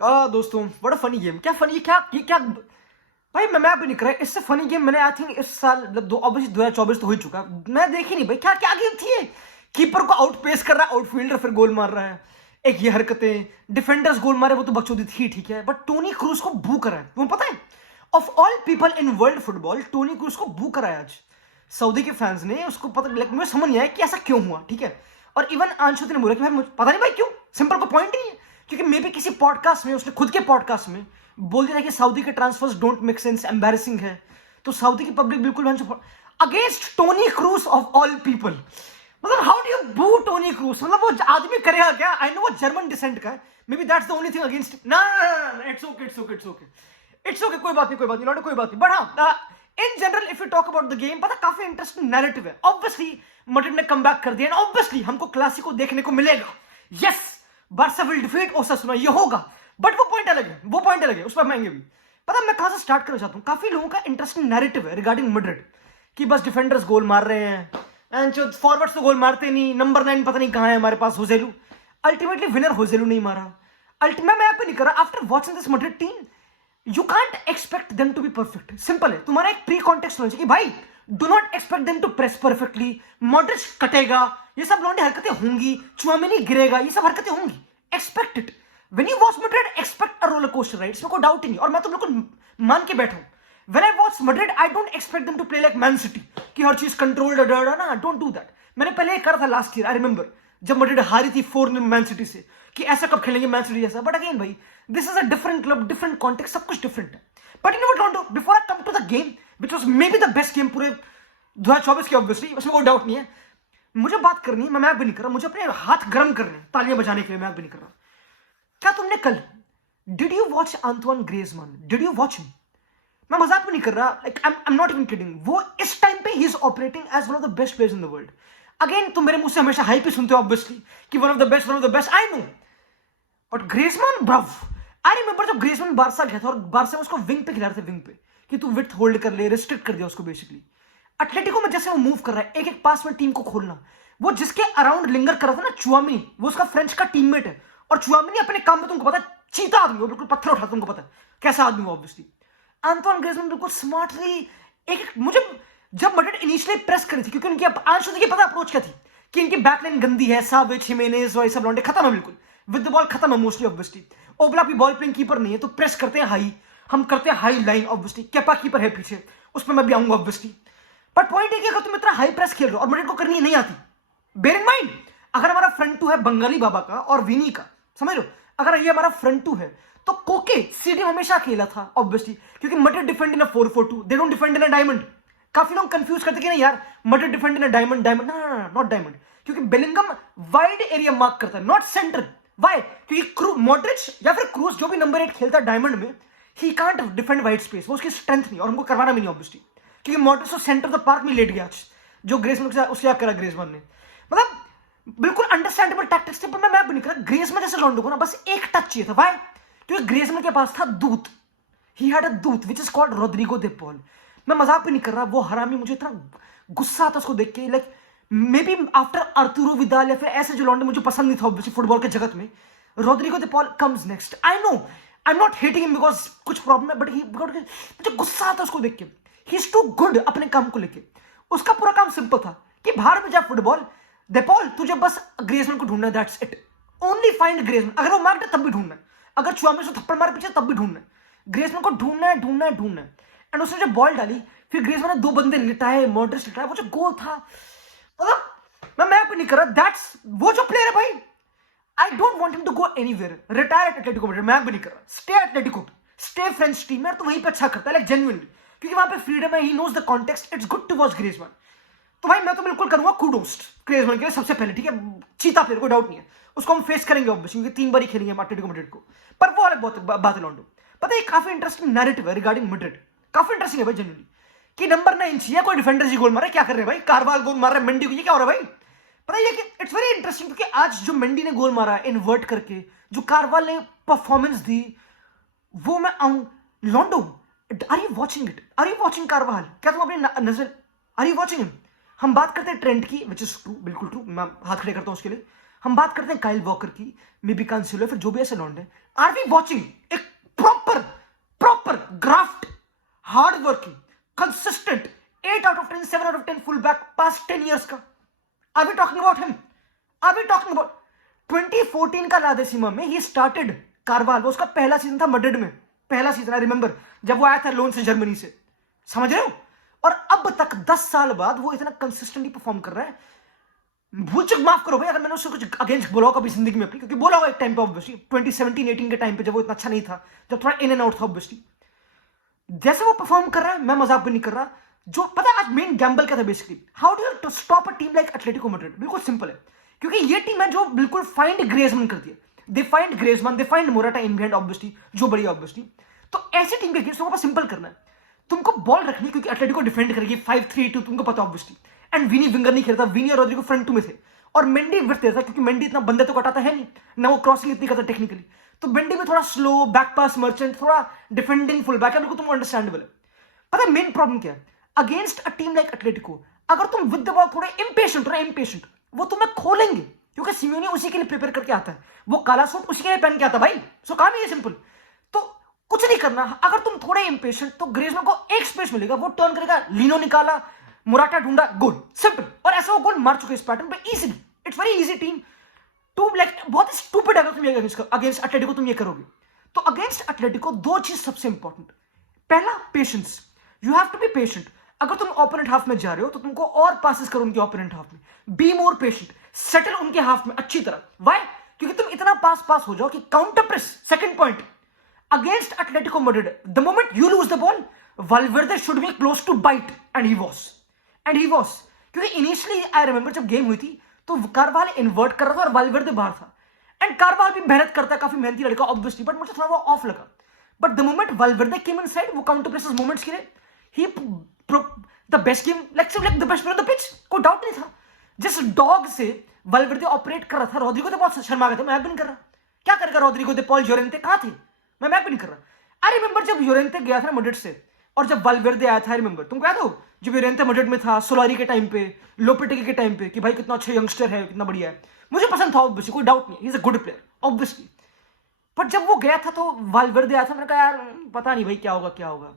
दोस्तों बड़ा funny game. क्या फनी? क्या भाई, मैं भी नहीं कर रहा। इससे फनी गेम मैंने आई थिंक इस साल मतलब ऑब्वियसली 2024 तो हो ही चुका। मैं देख ही नहीं भाई, क्या क्या गेम थी ये। कीपर को आउट पेस कर रहा है, आउटफील्डर फिर गोल मार रहा है। एक ये हरकतें, डिफेंडर्स गोल मारे वो तो बकचोदी थी, ठीक है, बट टोनी क्रूज को बू करा है। तुम्हें पता है of all people in world football Toni Kroos को बू करा है आज सऊदी के फैंस ने। उसको पता, लाइक मुझे समझ नहीं आया कि ऐसा क्यों हुआ, ठीक है। और इवन आंशुति ने बोला कि भाई मुझे पता नहीं भाई क्यों, सिंपल को पॉइंट ही नहीं है। क्योंकि मे भी किसी पॉडकास्ट में उसने खुद के पॉडकास्ट में बोल दिया था कि सऊदी के transfers don't make sense, embarrassing है। तो सऊदी की पब्लिक बिल्कुल against Toni Kroos of all people. मतलब how do you boo Toni Kroos? मतलब वो आदमी करेगा क्या? आई नो वो जर्मन डिसेंट का है, maybe that's the only thing against. ना, it's okay, it's okay, it's okay, it's okay, कोई बात नहीं, कोई बात नहीं लॉर्ड, कोई बात नहीं। बट हाँ, in general if you talk about the game, पता काफी इंटरेस्टिंग नैरेटिव है। ऑब्वियसली मैड्रिड ने कम बैक कर दिया, ऑब्वियसली हमको क्लासिको देखने को मिलेगा। यस, बार्सा विल डिफीट ओसासुना, ये होगा। बट वो पॉइंट अलग है, वो पॉइंट अलग है, उस पर महंगे भी। पता मैं कहां से स्टार्ट करना चाहता हूं? काफी लोगों का इंटरेस्टिंग नैरेटिव है रिगार्डिंग मैड्रिड कि बस डिफेंडर्स गोल मार रहे हैं एंड जो फॉरवर्ड्स तो गोल मारते नहीं, नंबर 9 पता नहीं कहां है हमारे पास, होजेलू। अल्टीमेटली विनर होजेलू नहीं मारा। अल्टीमेट मैं नहीं कर रहा। After watching this Madrid team, you can't expect them to be perfect. Simple है, तुम्हारा एक प्री कॉन्टेक्स्ट होना चाहिए कि भाई do not expect them to press perfectly. Modric कटेगा, ये सब लौंडे हरकतें होंगी, चुआमेनी गिरेगा, ये सब हरकतें होंगी, expect it. When you watch Madrid expect a roller coaster ride, इसमें कोई डाउट ही नहीं। और मैं तो बिल्कुल मान के बैठा हूं, when I watch Madrid I don't expect them to play like Man City कि हर चीज कंट्रोल्ड, ना, डोंट डू दैट। मैंने पहले ये करा था लास्ट ईयर, आई रिमेंबर, जब मैड्रिड हारी थी 4-0 मैन सिटी से, कि ऐसा कब खेलेंगे मैन सिटी जैसा। बट अगेन भाई, this is a different club, different context, सब कुछ डिफरेंट है। But you know what Lando, before I come to the game which was maybe the best game पूरे 2024 की, ऑब्वियसली उसमें कोई doubt नहीं है, मुझे बात करनी है। मैं मैक भी नहीं कर रहा, मुझे अपने हाथ गर्म करने तालियां बजाने के लिए मैक भी नहीं कर रहा। क्या तुमने कल, did you watch Antoine Griezmann? Did you watch him? मैं मजाक भी नहीं कर रहा, like I am not even kidding. वो इस टाइम पे ही is operating as one of the best players in the world. Again तुम मेरे मुंह से हमेशा हाइप ही सुनते हो ऑब्वियसली कि one of the best, one of the best, I know. But Griezmann bro, I remember जब ग्रीजमान बारसा गया था और बारसा में उसको विंग पे खिला रहे थे, विंग पे, कि तू विड्थ होल्ड कर ले, रिस्ट्रिक्ट कर दिया उसको बेसिकली। एटलेटिको में जैसे वो मूव कर रहा है, एक एक पास में टीम को खोलना, वो जिसके अराउंड लिंगर कर रहा था ना, चुआमिनी, वो उसका फ्रेंच का टीममेट है। और चुआमिनी अपने काम में, तुमको पता है, चीता आदमी, वो बिल्कुल पत्थर उठा, तुमको पता है कैसा आदमी वो ऑब्वियसली। आंतोइन ग्रीजमान बिल्कुल स्मार्टली एक, मुझे जब मैड्रिड इनिशियली प्रेस करी थी, क्योंकि उनकी आंसू की पता अप्रोच क्या थी कि इनकी बैकलाइन गंदी है, साविच, हिमेनेज और ये सब लौंडे खत्म है, बिल्कुल विद द बॉल खत्म है मोस्टली ऑब्वियसली। ओब्लाक भी बॉल प्लेइंग कीपर नहीं है, तो प्रेस करते हैं हाई, हम करते हैं high line obviously. Kepa keeper है पीछे, उसमें मैं भी आऊंगा ऑब्वियसली। बट पॉइंट है कि अगर तुम इतना हाई प्रेस खेल रहे हो और मैड्रिड को करनी नहीं आती, बेयर इन माइंड, अगर हमारा फ्रंट टू है बंगाली बाबा का और विनी का, समझ लो, अगर ये हमारा फ्रंट टू है, तो कोके सीडी हमेशा अकेला था ऑब्वियसली, क्योंकि Madrid defend in a 4-4-2, they don't defend in a diamond. काफी लोग कंफ्यूज करते कि नहीं यार, Madrid defend in a diamond, diamond, ना, नॉट डायमंड, क्योंकि बेलिंगम वाइड एरिया मार्क करता है, नॉट सेंटर। वाई? क्योंकि मॉड्रिच या फिर क्रूज जो भी नंबर 8 खेलता है डायमंड में, he can't defend wide space, वो उसकी स्ट्रेंथ नहीं, और हमको करवाना भी नहीं ऑब्वियसली, क्योंकि मॉड्रिच तो सेंटर ऑफ द पार्क में लेट गया आज, जो ग्रीजमैन के साथ उससे करा ग्रीजमैन ने। मतलब बिल्कुल अंडरस्टैंडेबल टैक्टिक्स थे, पर मैं भी नहीं करा। ग्रीजमैन जैसे लॉन्डो को ना बस एक टच चाहिए था। वाई? क्योंकि ग्रीजमैन के पास था दूत, ही हैड अ दूत which is called Rodrigo de Paul. मैं मजाक भी नहीं कर रहा, वो हरामी, मुझे इतना गुस्सा आता उसको देख के, like maybe after Arturo Vidal या फिर ऐसे जो लॉन्डे मुझे पसंद नहीं था ऑब्वियसली फुटबॉल के जगत में, Rodrigo de Paul comes next. I know I am not hating him because कुछ प्रॉब्लम है, बट ही, मुझे गुस्सा आता उसको देख के। ही इज टू गुड अपने काम को लेके। उसका पूरा काम सिंपल था कि बाहर में जा फुटबॉल, दे पॉल तुझे बस ग्रीजमैन को ढूंढना है, that's it, only find Griezmann. अगर वो मार्क्ड है तब भी ढूंढना है, अगर चुआमेनी से थप्पड़ मारे पीछे तब भी ढूंढना है, ग्रीजमैन को ढूंढना है, ढूंढना है, ढूंढना है। एंड उसने जब बॉल डाली, फिर ग्रीजमैन ने 2 बंदे लिटाए, मॉड्रिच लिटाए, वो जो गोल था, मतलब मैं भी नहीं कर रहा, दैट्स वो जो प्लेयर है भाई, I don't want him to go anywhere, retire at Atletico Madrid, मैं भी नहीं कर रहा, stay Atletico, stay French team में, तो वहीं पे अच्छा करता है, लाइक जेन्युइनली, क्योंकि वहां पे फ्रीडम है, he knows the context, it's good to watch Griezmann. तो भाई मैं तो बिल्कुल करूंगा कूडोस्ट ग्रीजमैन के लिए सबसे पहले, ठीक है, चीता प्लेयर, कोई डाउट नहीं है, उसको हम फेस करेंगे ऑब्वियसली, क्योंकि 3 बार ही खेलेंगे एटलेटिको मैड्रिड को। पर वो अलग बात है लॉन्डो, पता है काफी इंटरेस्टिंग नैरेटिव है रिगार्डिंग मैड्रिड, काफी इंटरेस्टिंग है भाई जेन्युइनली, कि नंबर 9 चाहिए, कोई डिफेंडर जी गोल मार रहा है, क्या कर रहे हैं भाई, कारवाल गोल मार रहा है, मेंडी को, ये क्या हो रहा है भाई? पता है कि इट्स वेरी इंटरेस्टिंग, क्योंकि आज जो मेंडी ने गोल मारा इन्वर्ट करके, जो कारवाल ने परफॉर्मेंस दी, वो मैं आऊं Lando, are you watching it? Are you watching Carvajal? क्या तुम अपनी नजर, आर यू वॉचिंग हिम? हम बात करते हैं ट्रेंट की, विच इज ट्रू, बिल्कुल ट्रू, मैं हाथ खड़े करता हूं उसके लिए। हम बात करते हैं काइल वॉकर की, मे बी कांसेलो, फिर जो भी ऐसे लौंडे, आर वी वॉचिंग एक proper proper graft, hard working, consistent 8 out of 10, 7 out of 10 full back past 10 years का? Are we talking about him? Are we talking about 2014 का लादेसीमा में ही स्टार्टेड कारवाल, वो उसका पहला सीजन था मड्रिड में, पहला सीजन आई रिमेंबर, जब वो आया था लोन से जर्मनी से, समझ रहे हो? और अब तक 10 साल बाद वो इतना कंसिस्टेंटली परफॉर्म कर रहा है। भूल चुक माफ करो भाई अगर मैंने उससे कुछ अगेंस्ट बोला होगा कभी जिंदगी में अपनी, क्योंकि बोला होगा एक टाइम पे ऑब्वियसली 2017-18 के टाइम पे जब वो इतना अच्छा नहीं था, जब थोड़ा इन एंड आउट था ऑब्वियसली। जैसे वो परफॉर्म कर रहा है, मैं मजाक भी नहीं कर रहा, जो पता है आज मेन गैम्बल क्या था basically, how do you stop a team like Atletico Madrid? बिल्कुल सिंपल है, क्योंकि ये टीम है जो बिल्कुल फाइंड ग्रेजमैन करती है, they find Griezmann, they find Morata in behind obviously, जो बढ़िया ऑब्वियसली। तो ऐसी टीम के अगेंस्ट तुमको सिंपल करना है, तुमको बॉल रखनी, क्योंकि एटलेटिको डिफेंड करेगी 5-3-2, तुमको पता ऑब्वियसली, एंड विनी विंगर नहीं खेलता, विनी और रोड्रिगो फ्रंट टू में थे, और मेंडी विड्थ देता, क्योंकि मेंडी इतना बंदे तो कटाता है नहीं ना, वो क्रॉसिंग इतनी करता टेक्निकली, तो मेंडी में थोड़ा स्लो बैक पास मर्चेंट, थोड़ा डिफेंडिंग फुल बैक है, बिल्कुल तुमको अंडरस्टैंडेबल है। पता है मेन प्रॉब्लम क्या है against a team like Atletico? अगर तुम विद द बॉल थोड़े इंपेशेंट, वो तुम्हें खोलेंगे, क्योंकि सिम्योनी उसी के लिए प्रिपेयर करके आता है, वो काला सूट उसी के लिए पहन के आता है भाई, सो काम ही है सिंपल। तो कुछ नहीं करना, अगर तुम थोड़े इंपेशेंट तो ग्रेजमैन को एक स्पेस मिलेगा, वो टर्न करेगा, लिनो निकाला, मोराटा ढूंढा, गोल, सिंपल। और ऐसा वो गोल मार चुके इस पैटर्न पे easily, it's very easy team to like, बहुत स्टूपिड अगर तुम ये अगेंस्ट एटलेटिको तुम ये करोगे। तो अगेंस्ट एटलेटिको दो चीज सबसे इंपॉर्टेंट, पहला patience, you have to be patient. अगर तुम ओपोनेंट हाफ में जा रहे हो तो तुमको और पासेस करो उनके ओपोनेंट हाफ में, बी मोर पेशेंट, सेटल उनके हाफ में अच्छी तरह। व्हाई? क्योंकि तुम इतना पास हो जाओ कि counter press, second point against Atletico Madrid, the moment you lose the ball, Valverde should be close to bite, and he was, क्योंकि इनिशियली आई रिमेंबर जब गेम हुई थी तो कारवाल इन्वर्ट कर रहा था और वाल्वेर्दे बाहर था, एंड कारवाल भी मेहनत करता है, काफी मेहनती लड़का ऑब्वियसली, बट मुझे थोड़ा वो ऑफ लगा। But the moment Valverde came inside, वो काउंटर प्रेसेस मोमेंट्स के लिए ही the best game, like the best player on the pitch, कोई डाउट नहीं था। जिस डॉग से वाल्वेर्दे ऑपरेट कर रहा था, रोड्रिगो तो बहुत शर्मा गए थे, मैं भी नहीं कर रहा, क्या करेगा रोड्रिगो, दे पॉल योरेंते कहां थे, मैं भी नहीं कर रहा। आई रिमेंबर जब योरेंते गया था मैड्रिड से, और जब वाल्वेर्दे आया था, रिमेंबर तुमको याद हो जब योरेंते मैड्रिड में था, सोलारी के टाइम पे, लोपेटेगी के टाइम पे, कि भाई कितना अच्छा यंगस्टर है, कितना बढ़िया है, मुझे पसंद था ऑब्वियसली, कोई डाउट नहीं, he is a good player obviously. But जब वो गया था तो वाल्वेर्दे आया था, मैंने कहा यार पता नहीं भाई क्या होगा।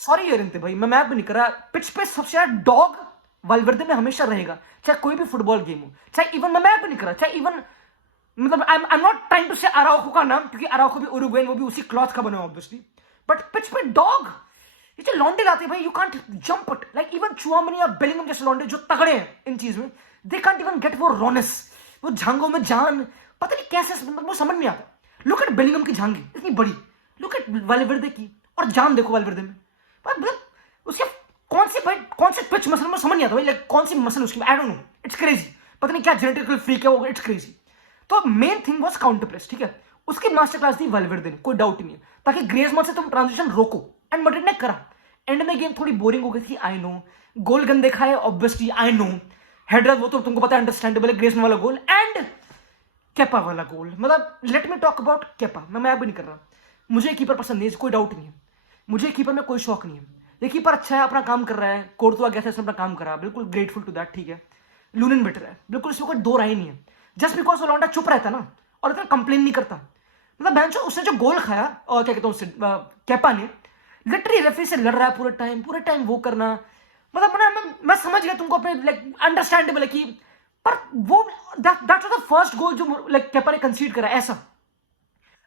सॉरी योरेंते भाई, मैं मैप भी नहीं कर रहा, पिच पे सबसे ज्यादा डॉग वाल्वेर्दे में हमेशा रहेगा, चाहे कोई भी फुटबॉल गेम हो, चाहे इवन मैं मैप भी नहीं कर रहा, चाहे इवन मतलब I am not trying to say Araujo का नाम, क्योंकि अराउखो भी उरुग्वेन, वो भी उसी क्लॉथ का बना ऑब्वियसली, बट पिच पे डॉग, ये जो लॉन्डे लाते हैं भाई, you can't jump it, like even चुआमनी या बेलिंगम जैसे लॉन्डे जो तगड़े हैं इन चीज में, दे कांट इवन गेट वो रॉनेस, वो झांगों में जान, पता नहीं कैसे, वो समझ नहीं आता। लुक एट बेलिंगम की झांगी इतनी बड़ी, लुक एट वाल्वेर्दे की, और जान देखो वाल्वेर्दे में, मतलब उसके कौन से पिच मसल में समझ नहीं आता भाई, लाइक कौन सी मसल उसकी, I don't know, it's crazy, पता नहीं क्या जेनेटिकल फ्रीक है वो, इट्स क्रेजी। तो main thing was counter press, ठीक है, उसकी मास्टर क्लास दी वाल्वेर्दे ने, कोई डाउट नहीं है, ताकि ग्रेजमैन से तुम ट्रांजिशन रोको, एंड मैड्रिड ने करा। एंड में गेम थोड़ी बोरिंग हो गई थी, आई नो, गोल गंदे खाए ऑब्वियसली, आई नो, हेडर वो तो तुमको पता है अंडरस्टैंडेबल है, ग्रेजमैन वाला गोल, एंड केपा वाला गोल, मतलब let me talk about Kepa, मैं भी नहीं कर रहा, मुझे कीपर पसंद नहीं है, कोई डाउट नहीं है, मुझे कीपर में कोई शौक नहीं है, ये कीपर अच्छा है, अपना काम कर रहा है, कोर्तुआ गया था इसने अपना काम करा, बिल्कुल ग्रेटफुल टू दैट, ठीक है, लूनिन बेटर है, बिल्कुल इसमें कोई दो राय नहीं है, जस्ट बिकॉज वो लौंडा चुप रहता ना और इतना कंप्लेन नहीं करता, मतलब बेंचो उसने जो गोल खाया, और क्या कहता हूँ उससे, केपा ने लिटरली रेफरी से लड़ रहा है पूरे टाइम वो करना, मतलब मैं समझ गया तुमको अपने लाइक अंडरस्टैंडेबल है कि, पर वो that was the first goal जो लाइक केपा ने कंसीड करा, ऐसा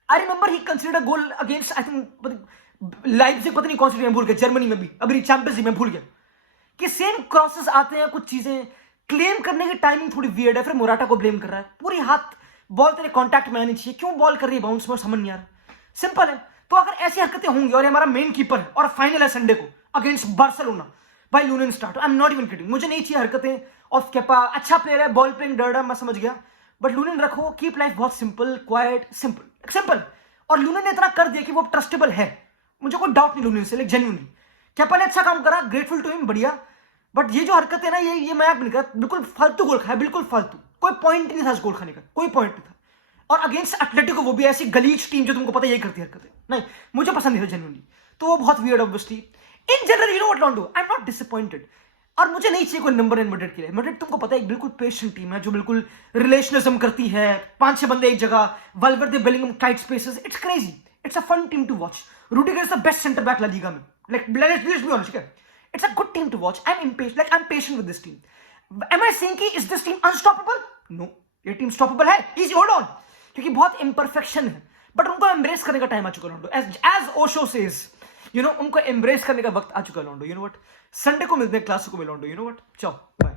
I remember he consider goal against I think Leipzig, पता नहीं कौन सी गेम भूल गया, जर्मनी में भी अभी चैंपियंस लीग में भूल गया, कि सेम क्रॉसेस आते हैं, कुछ चीजें क्लेम करने की टाइमिंग थोड़ी वियर्ड है, फिर मोराटा को ब्लेम कर रहा है, पूरी हाथ बॉल तेरे कांटेक्ट में आनी चाहिए, क्यों बॉल कर रही है बाउंस में, समझ नहीं आ रहा, सिंपल है। तो अगर ऐसी हरकतें होंगी, और हमारा मेन कीपर है और फाइनल है संडे को अगेंस्ट बार्सिलोना, भाई Lunin start, I am not even kidding, मुझे नहीं चाहिए हरकतें ऑफ केपा, अच्छा प्लेयर है, बॉल प्लेइंग डर, मैं समझ गया, बट लूनिन रखो, कीप लाइफ बहुत सिंपल, क्वाइट, सिंपल, और लूनिन ने इतना कर दिया कि वो ट्रस्टेबल है, मुझे कोई डाउट नहीं लूनिन से, लाइक जेन्युइनली केपा ने अच्छा काम करा, ग्रेटफुल टू हिम, बढ़िया, बट ये जो हरकत है ना, ये मैं नहीं करा, बिल्कुल फालतू गोल खाया, बिल्कुल फालतू, कोई पॉइंट नहीं था इस गोल खाने का, कोई पॉइंट नहीं था, और अगेंस्ट एटलेटिको वो भी ऐसी गलीज टीम जो तुमको पता यही करती है हरकतें, नहीं मुझे पसंद नहीं था जेन्युइनली, तो वो बहुत weird obviously. In general you know what Lando, I am not disappointed, और मुझे नहीं चाहिए कोई नंबर इन मैड्रिड के लिए। मैड्रिड तुमको पता है एक बिल्कुल पेशेंट टीम है जो बिल्कुल रिलेशनिज्म करती है, 5-6 बंदे एक जगह, Valverde Bellingham tight spaces, it's crazy, it's a fun team to watch. Rudiger is the best centre back La Liga में, लाइक लेट्स बी ऑनेस्ट, ठीक है, it's a good team to watch. I am patient with this team. Am I saying कि is this team unstoppable? No, ये team stoppable है, easy, hold on, क्योंकि बहुत imperfection है, but उनको embrace करने का टाइम आ चुका है। एज ओशो सेज, उनको एम्ब्रेस करने का वक्त आ चुका है। यू नो व्हाट, संडे को मिलते हैं, क्लासिको में। यू नो व्हाट, चलो बाय।